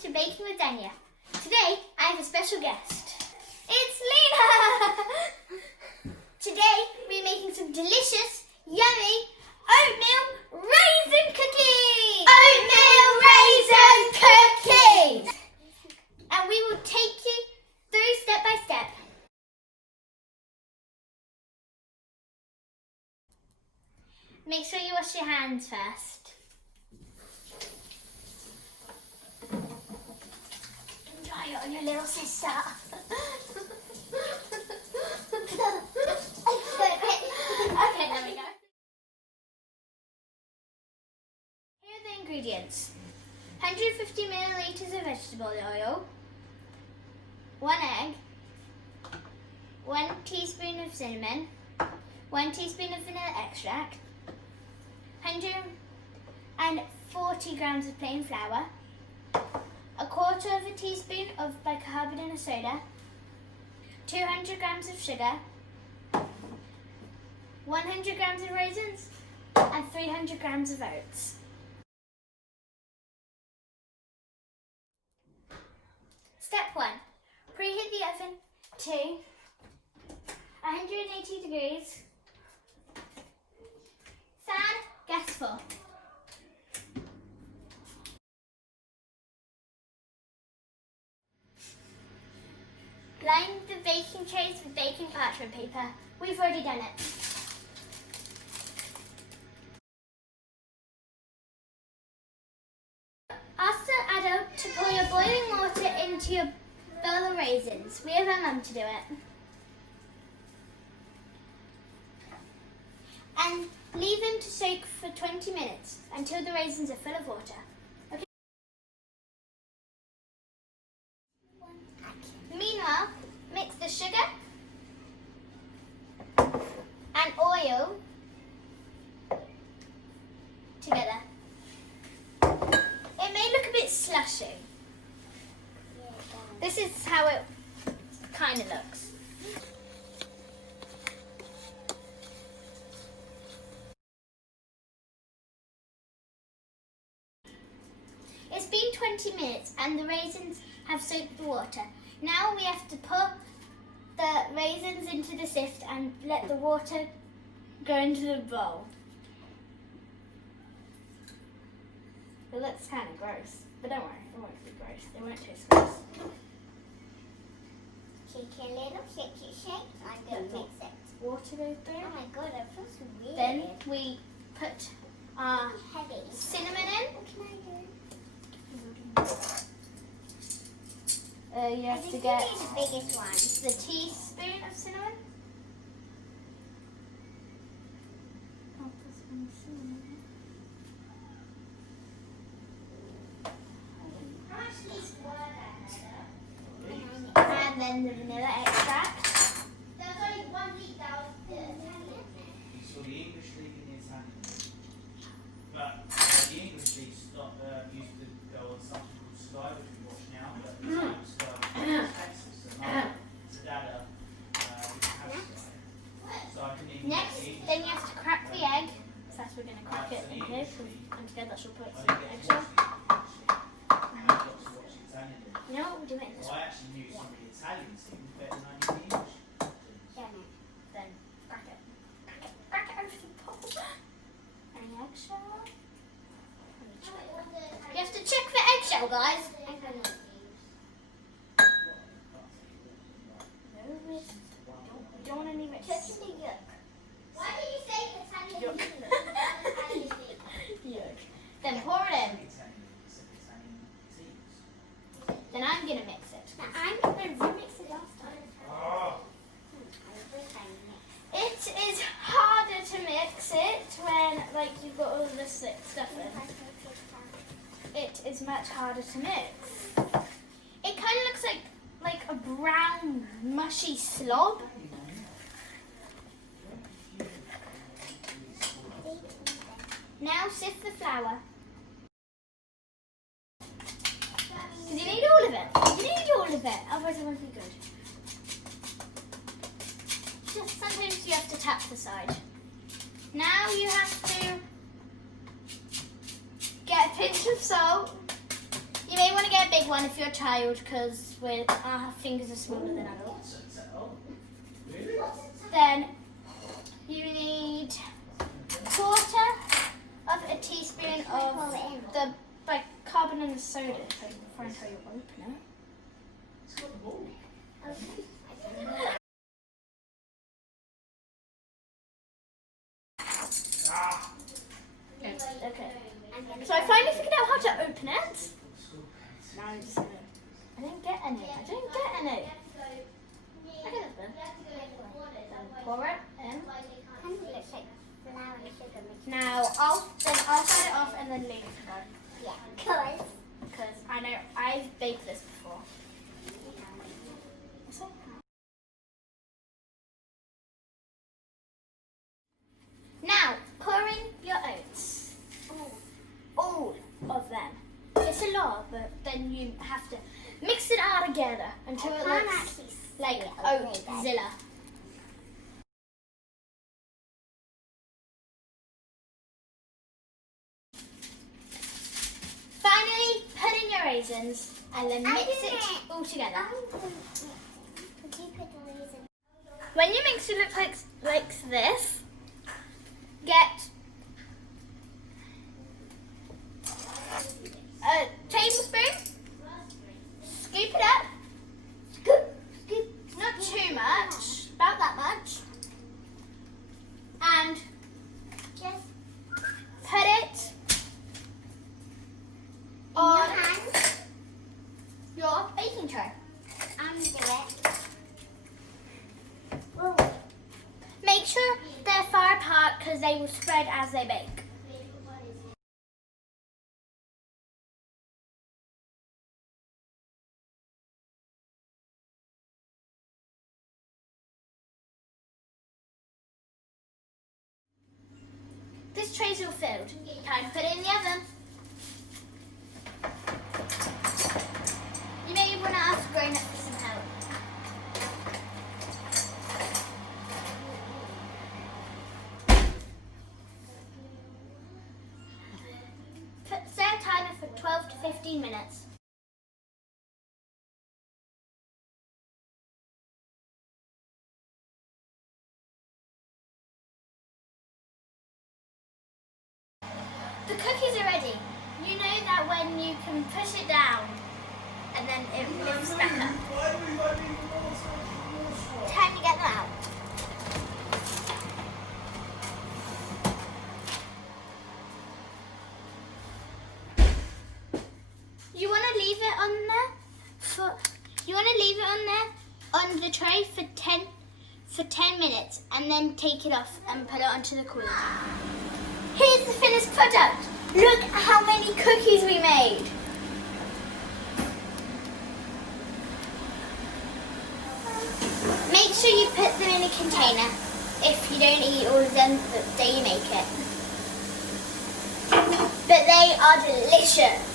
to Baking with Daniya. Today I have a special guest. It's Lena! Today we're making some delicious, yummy oatmeal raisin cookies! Oatmeal raisin cookies! And we will take you through step by step. Make sure you wash your hands first. Try it on your little sister. Okay, there we go. Here are the ingredients. 150 millilitres of vegetable oil, 1 egg, 1 teaspoon of cinnamon, 1 teaspoon of vanilla extract, 140 grams of plain flour, 1/4 teaspoon of bicarbonate of soda, 200 grams of sugar, 100 grams of raisins, and 300 grams of oats. Step 1. Preheat the oven to 180 degrees. Fan gas full. Line the baking trays with baking parchment paper. We've already done it. Ask the adult to pour your boiling water into your bowl of raisins. We have our mum to do it. And leave them to soak for 20 minutes until the raisins are full of water. Okay. Meanwhile, mix the sugar and oil together. It may look a bit slushy. This is how it kind of looks. It's been 20 minutes and the raisins have soaked the water. Now we have to put the raisins into the sift and let the water go into the bowl. It looks kind of gross, but don't worry, it won't be gross. They won't taste gross. Shake a little, shake. I'm going to mix it. Water goes through. Oh my god, it feels weird. Then we put our Heavy. cinnamon in. What can I do? You have to think get you need the biggest one. the teaspoon of cinnamon. And then the vanilla extract. There's only one leak that was the Italian. You saw the English league and the Italian league. But the English league used to go on something called Sky, which we watch now, but the Italian Sky was Texas. So my dad didn't have Sky. So I couldn't even Next, get the English then you have to crack the egg. First we're going to crack it in here, and together she'll put I some didn't get eggs to on. watch the English league. I got to watch the Italian league. You know what, we'll do it in this So way. I actually knew some of the Italian teams better than I knew the English teams. Then crack it. Crack it over the bowl. And eggshell. You have to check for eggshell, guys. No risk. You don't want any risk. Why did you say Italian Yuck. league? Yuck. Then pour it in. Then I'm going to mix it. I'm going to remix it last time. Oh. It is harder to mix it when you've got all this stuff in. It is much harder to mix. It kind of looks like a brown mushy slob. Now sift the flour. Because you need all of it. You need all of it, otherwise it won't be good. Just sometimes you have to tap the side. Now you have to get a pinch of salt. You may want to get a big one if you're a child because our fingers are smaller than adults. Really? Then you need a quarter of a teaspoon of the bicarbonate of soda. If I can find how you open it. It's got the ball. Okay. So I finally figured out how to open it. Now I'm just gonna. I didn't get any. I didn't get any. I get this bit. Pour it in. Kind of looks like flour and sugar mixed. Now I'll set it off and then leave it to go. Yeah, Because I know I've baked this before. Now pour in your oats. All of them. It's a lot, but then you have to mix it all together until it looks like Oatzilla. Finally, put in your raisins and then mix it all together. When you mix it look like this, get a tablespoon, scoop it up, not too much, about that much, and just put it on your baking tray. Make sure they're far apart because they will spread as they bake. This tray's all filled. Time to put it in the oven. You may want to ask grown up for some help. Set a timer for 12 to 15 minutes. The cookies are ready. You know that when you can push it down and then it lifts back up. Time to get them out. You want to leave it on there on the tray for 10 minutes and then take it off and put it onto the cooler. Here's the finished product. Look how many cookies we made. Make sure you put them in a container if you don't eat all of them the day you make it. But they are delicious.